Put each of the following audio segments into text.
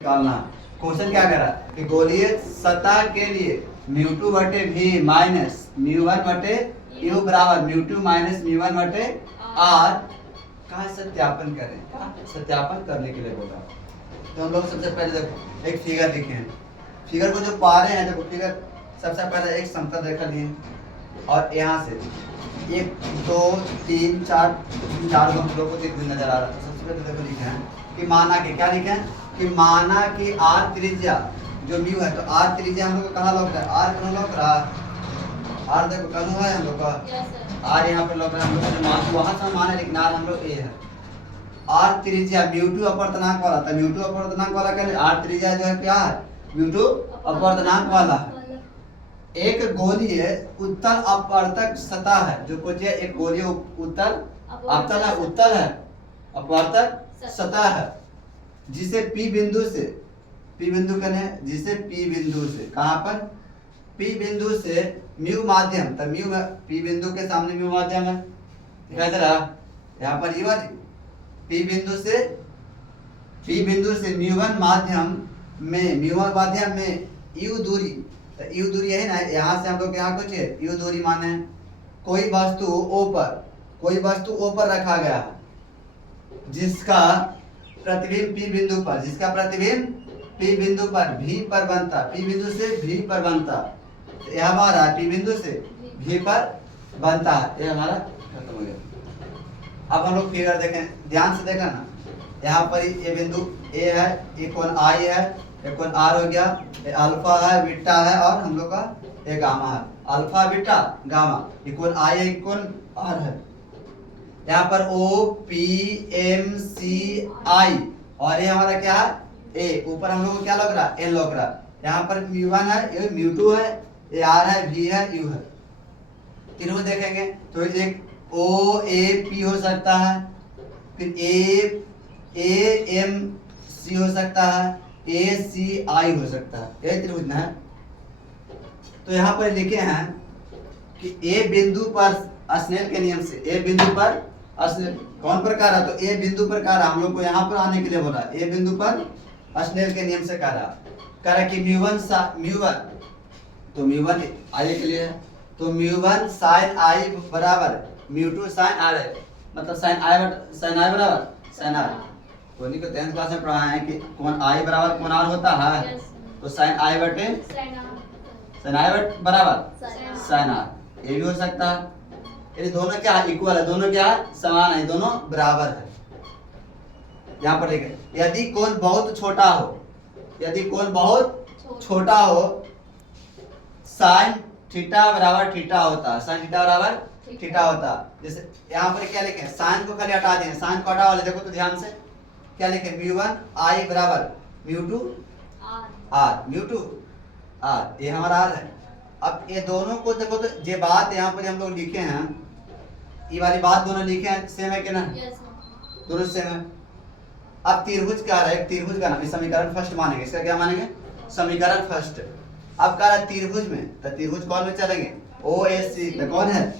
निकालना। क्वेश्चन क्या करा कि गोलीय सतह के लिए म्यू2 बटे भी माइनस म्यू1 बटे यू बराबर म्यू2 माइनस म्यू1 बटे आर का सत्यापन करें। सत्यापन करने के लिए बोला। तो हम लोग सबसे पहले देखो एक फिगर लिखे हैं। फिगर को जो पा रहे हैं, देखो फिगर सबसे पहले एक समतल रेखा लिए और यहाँ से 1 2 3 4 चार हम लोग को त्रिभुज नजर आ रहा है। तो सबसे पहले देखो लिखे हैं कि माना कि क्या लिखे हैं कि माना कि आर त्रिज्या जो म्यू है, तो आर त्रिज्या हम लोग को कहाँ लौक रहा है, आर कहाँ लौक रहा है, आर देखो कहाँ है हम लोग का आर यहाँ पे लौक रहा है। हम लोग जो मान वहां से मान है लेकिन आर हम लोग ए है। आर त्रिज्या म्यू2 अपवर्तनांक वाला था, म्यू2 अपवर्तनांक वाला क्या है, आर त्रिज्या जो है क्या है म्यू2 अपवर्तनांक वाला है। एक गोलीय उत्तल अपवर्तक सतह है जो कुछ है, एक गोलीय उत्तल अवतल है, उत्तल है अपवर्तक सतह है जिसे P बिंदु से, P बिंदु कने जिसे P बिंदु से कहां पर P बिंदु से म्यू माध्यम, तो म्यू P बिंदु के सामने म्यू माध्यम है, दिखाई दे रहा यहाँ पर ये वाली P बिंदु से म्यू1 माध्यम में म्यू1 माध्यम में U दूरी, तो U दूरी है ना, यहाँ से हम लोग यहाँ कुछ है U दूरी माने कोई वस्तु O पर, कोई वस्तु O पर रखा गया है जिसका प्रतिबिंब P बिंदु पर, जिसका प्रतिबिंब P बिंदु पर V पर बनता, P बिंदु से V पर बनता, तो यह हमारा P बिंदु से V पर बनता है। ये हमारा खत्म हो गया। अब हम लोग फिगर देखें, ध्यान से देखना ना, यहाँ पर ये बिंदु A है, ये कोण I है, ये कोण R हो गया, ये अल्फा है, बीटा है और हम लोग का ये गामा है। अल्फा बीटा गामा, ये कोण I है, ये कोण R है। यहाँ पर O P M C I और ये हमारा क्या है A, ऊपर हम लोग को क्या लग रहा है N लग रहा है। यहाँ पर म्यू1 है, ये म्यू2 है, ये R है, V है, U है। त्रिभुज देखेंगे तो एक O A P हो सकता है, फिर A M C हो सकता है, A C I हो सकता है, ये त्रिभुज है। तो यहाँ पर लिखे हैं कि A बिंदु पर स्नेल के नियम से, A बिंदु पर स्नेल कौन प्रकार है, तो A बिंदु पर कह रहा, हम लोग को यहाँ पर आने के लिए बोला, A बिंदु पर स्नेल के नियम से कह रहा कि म्यू1 तो म्यू1 आगे के लिए है, तो म्यू1 sin I बराबर म्यू2 sin R है, मतलब sin I बराबर sin R। तो नहीं को 10th क्लास में पढ़ा है कि कोण I बराबर कोण R होता है, तो sin I बटे sin I बराबर sin R, ये भी हो सकता है। ये दोनों क्या इक्वल है, दोनों क्या समान है, दोनों बराबर है। यहाँ पर देखें, यदि कोण बहुत छोटा हो, यदि कोण बहुत छोटा हो sin थीटा बराबर थीटा होता है, sin थीटा बराबर थीटा होता है। जैसे यहाँ पर क्या लिखे, sin को खाली हटा दें, sin को हटा वाले देखो तो ध्यान से क्या लिखे, म्यू1 I बराबर म्यू2 R, म्यू2 R, ये हमारा R है। अब ये दोनों को देखो तो ये बात यहाँ पर हम लोग लिखे हैं, ये वाली बात दोनों लिखे हैं, सेम है कि ना, दोनों सेम है। अब त्रिभुज क्या है, एक त्रिभुज का नाम, इस समीकरण फर्स्ट मानेंगे, इसका क्या मानेंगे समीकरण फर्स्ट। अब कह रहा है त्रिभुज में, तो त्रिभुज कौन में चलेंगे OAC, तो कौन है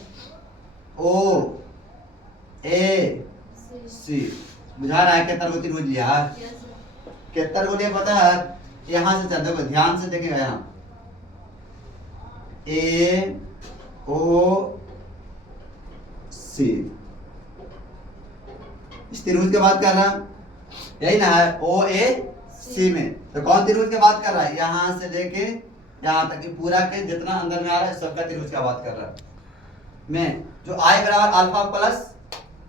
OAC, बुझा रहा है कितना को त्रिभुज लिया है, कितना को लिया पता है, यहाँ से चल देखो ध्यान से देखेगा, यहाँ AOC इस त्रिभुज की बात कर रहा है, यही ना है OAC में, तो कौन त्रिभुज की बात कर रहा है, यहाँ से लेके यहाँ तक पूरा के जितना अंदर में आ रहा है सबका त्रिभुज की बात कर रहा है। में जो I बराबर अल्फा प्लस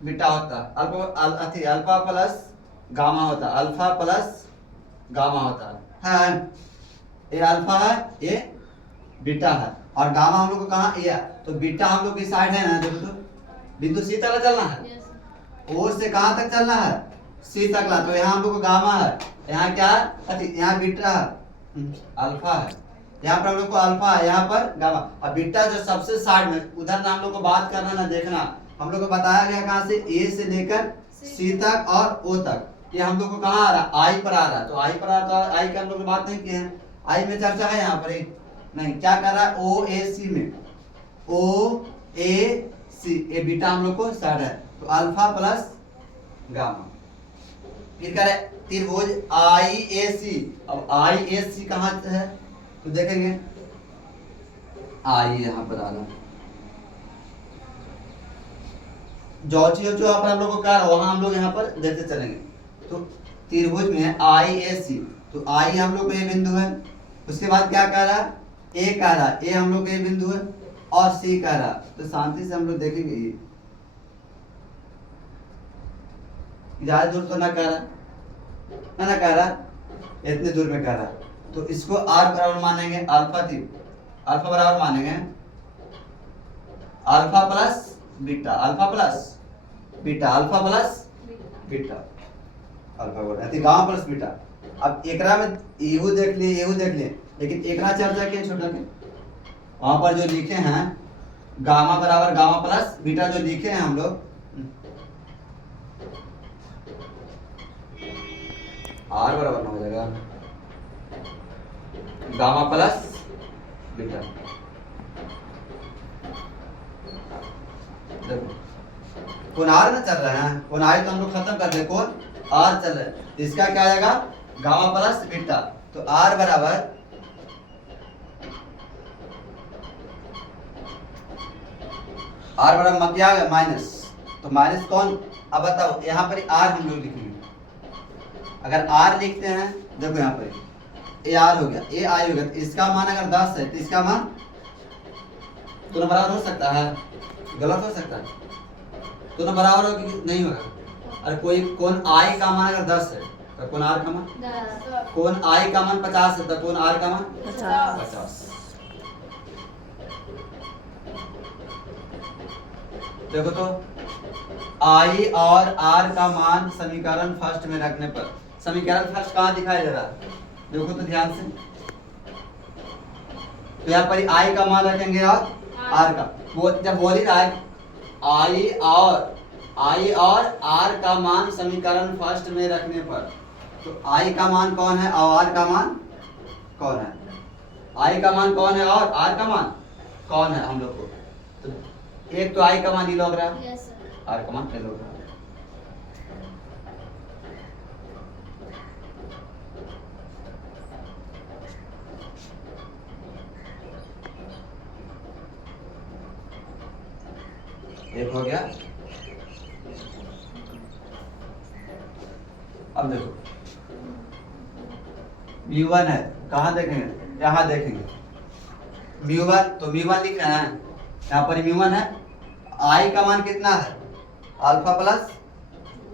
बीटा होता है, अल्फा प्लस गामा होता है, अल्फा प्लस गामा होता है, ये अल्फा है, ये बीटा है, और गामा हम लोग को कहाँ ये है, तो बीटा हम लोग की साइड है ना, देखो तो बिंदु C तक चलना है, O से कहाँ तक चलना है C तक ला, तो यहाँ हम लोग को गामा है, यहाँ क्या है यहाँ बीटा है, अल्फा है, यहाँ पर हम लोग को अल्फा है, यहाँ पर गामा, और बीटा जो सबसे साइड में उधर ना हम लोग को बात करना ना देखना, हम लोग को बताया गया कहाँ से A से लेकर C तक और O तक, ये हम लोग को कहाँ आ रहा I पर आ रहा है, तो I पर आ रहा, तो I की हम लोग बात नहीं किए हैं, I में चर्चा है यहाँ पर नहीं, क्या कर रहा है OAC में, OAC ये बीटा हम लोग को साइड है, तो अल्फा प्लस गामा, फिर कह रहे त्रिभुज IAC। अब IAC कहाँ है तो देखेंगे, आई यहाँ पर आना, जो चीज जो यहाँ पर हम लोग को कहा वहां हम लोग यहाँ पर देखते चलेंगे। तो त्रिभुज में IAC, तो आई हम लोग को ये बिंदु है, उसके बाद क्या कह रहा, ए कह रहा, ए हम लोग को ये बिंदु है, और सी कह रहा। तो शांति से हम लोग देखेंगे, ये ज्यादा दूर तो ना कह रहा, ना कह रहा, इतने दूर में कह रहा। तो इसको आर बराबर मानेंगे, अल्फा थी, अल्फा बराबर मानेंगे alpha plus beta, alpha plus beta, alpha plus beta, alpha बोल गामा प्लस बीटा। अब एकरा में यहू देख लिए, यहू देख लिए, लेकिन एकरा चर्चा के छोटा के वहां पर जो लिखे हैं गामा बराबर गामा प्लस बीटा जो लिखे हैं हम लोग, आर बराबर ना हो जाएगा गामा प्लस बीटा। देखो कौन आर ना चल रहा है, कौन आई तो हम लोग खत्म कर दे, कौन आर चल रहा है, इसका क्या आएगा गामा प्लस बीटा। तो आर बराबर क्या है माइनस, तो माइनस कौन, अब बताओ यहाँ पर आर हम लोग लिखेंगे। अगर आर लिखते हैं, देखो यहाँ पर ए आर हो गया, ए आई हो गया, तो इसका मान अगर 10 है तो इसका मान तो बराबर हो सकता है, गलत हो सकता है, तो बराबर हो कि नहीं होगा। और कोई कौन आई का मान अगर 10 है तो कौन आर का मान 10, कौन आई का मान 50 है तो कौन आर का मान 50। देखो तो आई और आर का मान समीकरण फर्स्ट में रखने पर, समीकरण फर्स्ट कहाँ दिखाई दे रहा है, देखो तो ध्यान से। तो यहाँ पर आई का मान रखेंगे और आर का, वो जब बोल ही रहा है आई और आर का मान समीकरण फर्स्ट में रखने पर, तो आई का मान कौन है और आर का मान कौन है, आई का मान कौन है और आर का मान कौन है हम लोग को। तो एक तो आई का मान ही लग रहा है, आर का मान नहीं लग रहा है। एक हो गया। अब देखो म्यू1 है, कहाँ देखेंगे, यहाँ देखेंगे म्यू1, तो म्यू1 लिख रहे हैं यहाँ पर म्यू1 है, आई का मान कितना है alpha plus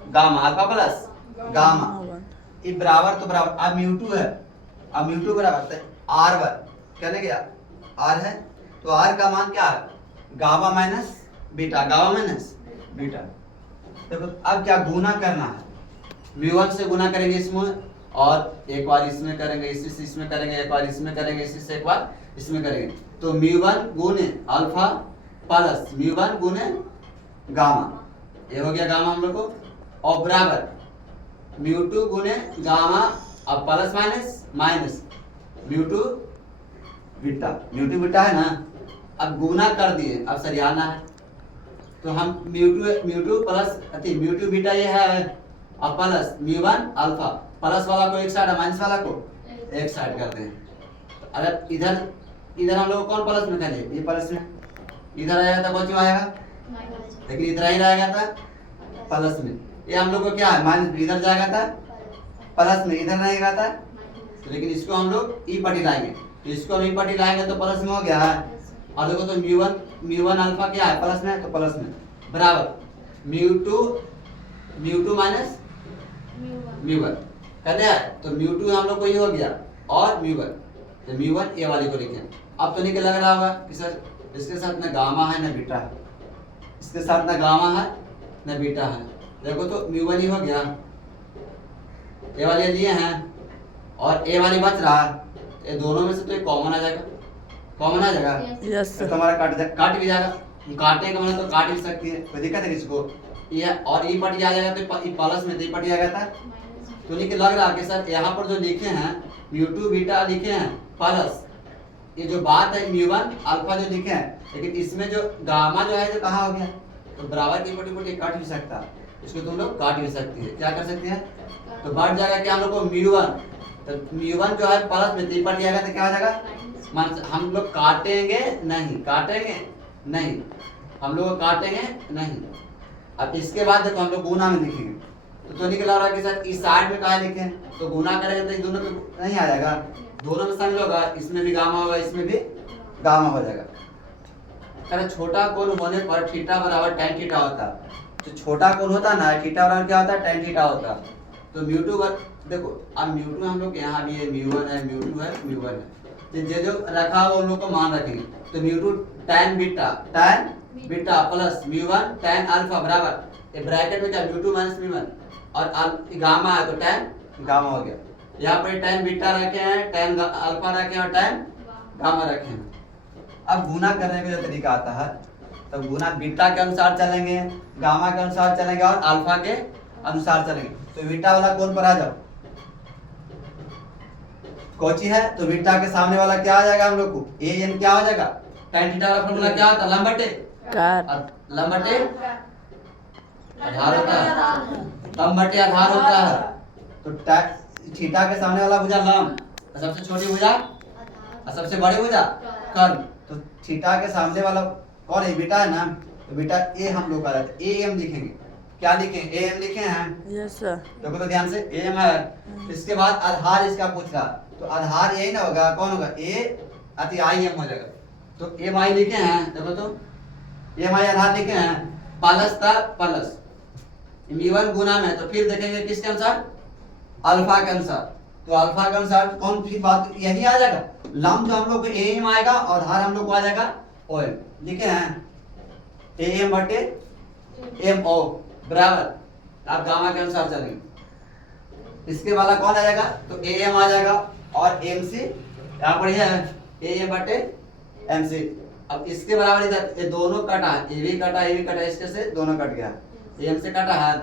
gamma, alpha plus gamma, ये बराबर तो बराबर, अब म्यू2 है, अब म्यू2 बराबर R1 क्या गया आर है, तो आर का मान क्या है gamma minus beta, gamma minus beta. देखो अब क्या गुना करना है, म्यू1 से गुना करेंगे इसमें, और एक बार इसमें करेंगे, इसी से इसमें करेंगे, एक बार इसमें करेंगे, इसी से एक बार इसमें करेंगे। तो म्यू1 गुने अल्फा प्लस म्यू1 गुने गामा, ये हो गया गामा हम लोग को, और बराबर म्यू2 गुने गामा, अब प्लस माइनस माइनस म्यू2 बीटा, म्यू2 बीटा है ना। अब गुना कर दिए, अब सरियाना है, तो हम म्यू2 प्लस म्यू2 बीटा ये है, और प्लस म्यू1 अल्फा, प्लस वाला को एक साइड और माइनस वाला को एक साइड करते हैं। अगर इधर हम लोग कौन प्लस में करें, ये प्लस में, इधर आएगा तो कौन आएगा, लेकिन इधर ही रहेगा था प्लस में, ये हम लोग को क्या है माइनस, इधर जाएगा था प्लस में, इधर रहेगा था, लेकिन इसको हम लोग ई पट्टी लाएंगे, तो इसको हम ई पट्टी लाएंगे तो प्लस में हो गया है। और देखो तो म्यू1 अल्फा क्या है प्लस में, तो प्लस में बराबर म्यू2 माइनस म्यू1 कहते हैं, तो म्यू2 हम लोग को ये हो गया, और म्यू1, तो म्यू1 ए वाली को लिखें। अब तो नहीं लग रहा होगा कि सर इसके साथ ना गामा है ना बीटा है, इसके साथ ना गामा है ना बीटा है, देखो तो म्यू1 ही हो गया, ए वाले लिए हैं और ए वाली बच रहा है, ये दोनों में से तो एक कॉमन आ जाएगा, कॉमन आ जाएगा, तो हमारा काट भी जाएगा, काटने का मतलब तो काट भी सकती है, कोई दिक्कत है किसको, ये और ई पट आ जाएगा तो प्लस में तो ई पट आ जाता है। तो लिख लग रहा है कि सर यहाँ पर जो लिखे हैं म्यू2 बीटा लिखे हैं प्लस, ये जो बात है म्यू1 अल्फा जो लिखे हैं, लेकिन इसमें जो गामा जो है जो कहाँ हो गया, तो बराबर की पटी काट भी सकता है, इसको तुम लोग काट भी सकती है। क्या कर सकती है? तो बढ़ जाएगा क्या हम लोग को म्यू1, तो म्यू1 जो है प्लस में 3 पर जाएगा तो क्या हो जाएगा? मान हम लोग काटेंगे नहीं, काटेंगे नहीं, हम लोग काटेंगे नहीं। अब इसके बाद देखो हम लोग गुना में लिखेंगे, तो निकला रहा है कि सर इस साइड में कहा लिखे, तो गुना करेंगे तो ये दोनों तो नहीं आ जाएगा, दोनों में शामिल होगा, इसमें भी गामा होगा, इसमें भी गामा हो जाएगा। अरे छोटा कोण होने पर थीटा बराबर tan थीटा होता है। तो छोटा कोण होता ना, थीटा बराबर क्या होता है? tan थीटा होता है। तो म्यू2 देखो, अब म्यू2 हम लोग यहाँ भी है, म्यू1 है, म्यू2 है, म्यू1 है, तो जो रखा हो उन लोग को मान रखेंगे। तो म्यू2 tan बीटा प्लस म्यू1 tan अल्फा बराबर, ये ब्रैकेट में क्या म्यू2 माइनस म्यू1 और गामा है तो tan गामा हो गया। यहाँ पर tan बीटा रखे हैं, tan अल्फा रखे हैं और tan गामा रखे हैं। अब गुना करने का जो तरीका आता है, तो गुना बीटा के अनुसार चलेंगे, गामा के अनुसार चलेंगे और अल्फा के अनुसार चलेंगे। तो बीटा वाला कौन पर आ जाओ, कोची है, तो बीटा के सामने वाला क्या आ जाएगा हम लोग को? ए एन क्या हो जाएगा? tan थीटा वाला फॉर्मूला क्या होता है? लंबटे लंबटे आधार होता है, लंबटे आधार होता है। तो थीटा के सामने वाला भुजा लंब, सबसे छोटी भुजा और सबसे बड़ी भुजा कर्ण। तो थीटा के सामने वाला कौन है? बीटा है ना, तो बीटा ए हम लोग का रहता है, ए एम लिखेंगे। क्या लिखें? ए एम लिखे हैं। Yes sir. देखो तो ध्यान से, ए एम है। इसके बाद आधार इसका पूछ रहा, तो आधार यही ना होगा, कौन होगा? ए अति आई एम हो जाएगा। तो एम आई लिखे हैं, देखो तो एम आई आधार लिखे हैं, प्लस था प्लस म्यू1 गुना में, तो फिर देखेंगे किसके अनुसार? अल्फा के अनुसार। तो अल्फा के अनुसार कौन, फिर बात यही आ जाएगा, लंब जो हम लोग को ए एम आएगा और आधार हम लोग को आ जाएगा ओ एम। लिखे हैं ए एम बटे एम ओ बराबर, आप गामा के अनुसार चलेंगे। इसके वाला कौन आ जाएगा? तो ए एम आ जाएगा और एम सी यहाँ पर है ए एम बटे एम सी। अब इसके बराबर इधर ये दोनों कटा, ये भी कटा, ये भी कटा, इसके से दोनों कट गया, एम से कटा है।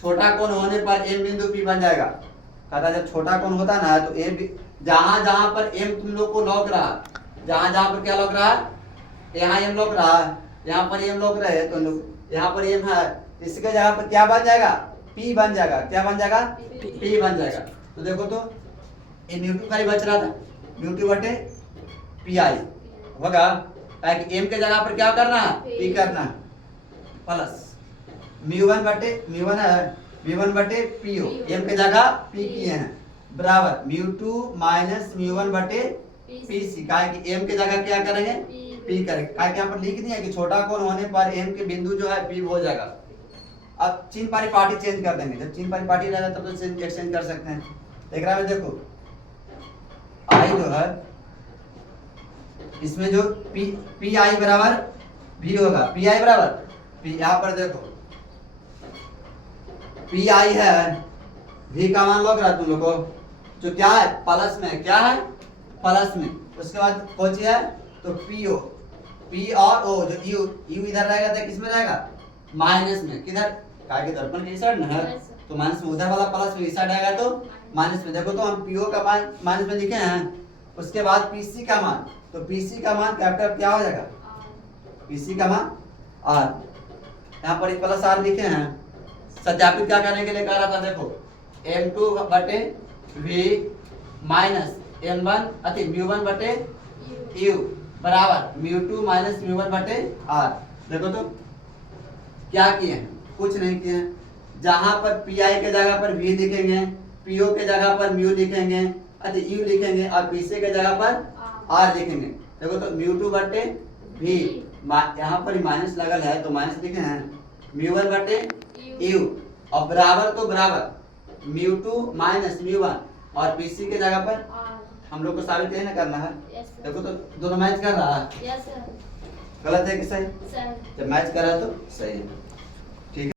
छोटा कोण होने पर एम बिंदु पी बन जाएगा। कहता जब छोटा कोण होता ना, तो एम जहां जहां पर एम तुम लोग को लौक रहा, जहां जहां पर क्या लौक रहा, यहाँ एम लौक रहा, यहाँ पर एम लौक रहे, तो यहाँ पर एम है, इसके जगह पर क्या बन जाएगा? पी बन जाएगा। क्या बन जाएगा? पी बन जाएगा। तो देखो तो ये म्यू2 का ही बच रहा था, म्यू2 बटे पी आई होगा, ताकि एम के जगह पर क्या करना है? पी करना है, प्लस म्यू1 है, म्यू1 बटे पी हो, एम के जगह पी किए हैं, बराबर म्यू2 माइनस म्यू1 बटे पी सी। का कि एम के जगह क्या करेंगे? पी करेंगे। का यहाँ पर लिख दिया कि छोटा कोण होने पर एम के बिंदु जो है पी हो जाएगा। अब चिन्ह परिपाटी चेंज कर देंगे, जब चिन्ह परिपाटी रहेगा तब तो एक्सचेंज कर सकते हैं। देख रहा है देखो, आई जो है इसमें जो पी आई बराबर भी होगा, पी आई बराबर पी, यहाँ पर देखो पी आई है, भी का मान लग रहा तुम लोग को, जो क्या है प्लस में, क्या है प्लस में। उसके बाद कौन सी है? तो पी ओ, पी और ओ, जो यू यू इधर रहेगा तो किसमें रहेगा? माइनस में। किधर? काय के दर्पण के इस साइड ना है, तो माइनस में, उधर वाला प्लस में, इस साइड आएगा तो माइनस में। देखो तो हम पीओ का मान माइनस में लिखे हैं, उसके बाद पीसी का मान, तो पीसी का मान कैपिटल क्या हो जाएगा? पीसी का मान आर, यहाँ पर प्लस आर लिखे हैं। सत्यापित क्या करने के लिए कह रहा था, देखो m2 बटे v माइनस m1 अति म्यू1 बटे u बराबर म्यू2 माइनस म्यू1 बटे r। देखो तो क्या किए हैं? कुछ नहीं किए हैं। जहां पर pi के जगह पर v लिखेंगे, po के जगह पर म्यू लिखेंगे, अति u लिखेंगे और pc के जगह पर r लिखेंगे। देखो तो म्यू2 बटे v, यहाँ पर माइनस लगल है तो माइनस लिखे हैं, म्यू1 बटे u और बराबर तो बराबर म्यू2 माइनस म्यू1 और पीसी के जगह पर हम लोग को साबित यही ना करना है। देखो तो दोनों मैच कर रहा है, गलत है कि सही? जब मैच कर रहा है तो सही है।